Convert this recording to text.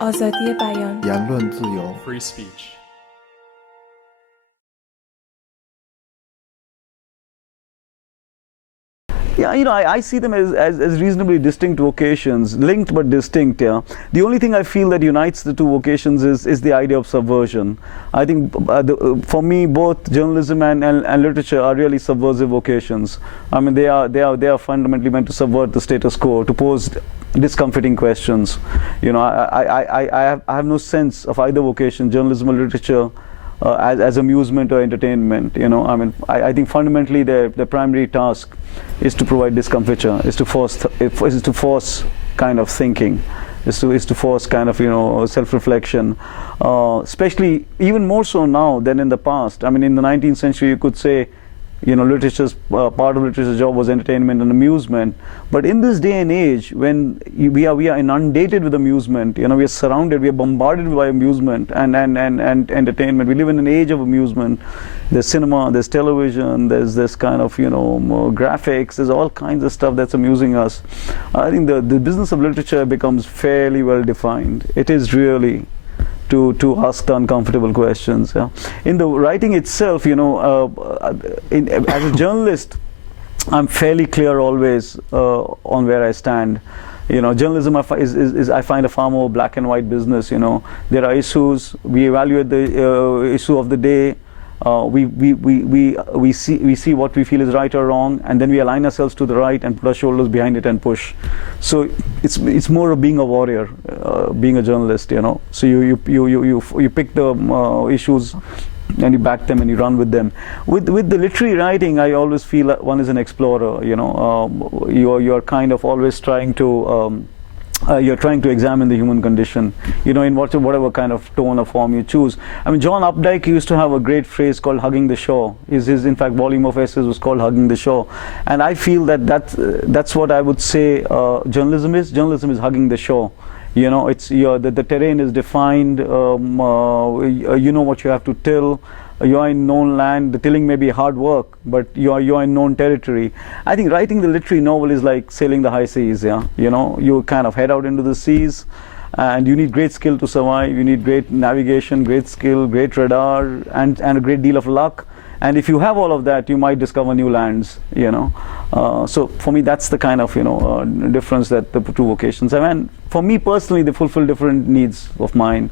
آزادی بیان، 言论自由、 free speech. Yeah, I see them as reasonably distinct vocations, linked but distinct. Yeah, the only thing I feel that unites the two vocations is the idea of subversion. I think for me, both journalism and literature are really subversive vocations. I mean, they are fundamentally meant to subvert the status quo, to pose discomforting questions. I have no sense of either vocation, journalism or literature, as amusement or entertainment. I think fundamentally their primary task is to provide discomfiture, is to force kind of thinking, is to force kind of self-reflection, especially even more so now than in the past. I mean, in the 19th century you could say literature's part of literature's job was entertainment and amusement, but in this day and age when we are inundated with amusement, we are surrounded, we are bombarded by amusement and entertainment. We live in an age of amusement. There's cinema, there's television, there's this kind of more graphics, there's all kinds of stuff that's amusing us. I think the business of literature becomes fairly well defined. It is really to ask the uncomfortable questions. Yeah. In the writing itself, as a journalist, I'm fairly clear always on where I stand. Journalism I find a far more black and white business. There are issues. We evaluate the issue of the day. We see what we feel is right or wrong, and then we align ourselves to the right and put our shoulders behind it and push. So it's more of being a warrior, being a journalist. So you pick the issues and you back them and you run with them. With the literary writing, I always feel one is an explorer. You're kind of always trying to. You're trying to examine the human condition, in whatever kind of tone or form you choose. I mean, John Updike used to have a great phrase called "hugging the shore." His in fact volume of essays was called "Hugging the Shore," and I feel that's what I would say journalism is. Journalism is hugging the shore. It's the terrain is defined. You know what you have to till. You are in known land. The tilling may be hard work, but you are in known territory. I think writing the literary novel is like sailing the high seas. Yeah, you kind of head out into the seas, and you need great skill to survive. You need great navigation, great skill, great radar, and a great deal of luck. And if you have all of that, you might discover new lands. So for me, that's the kind of difference that the two vocations have. And for me personally, they fulfill different needs of mine.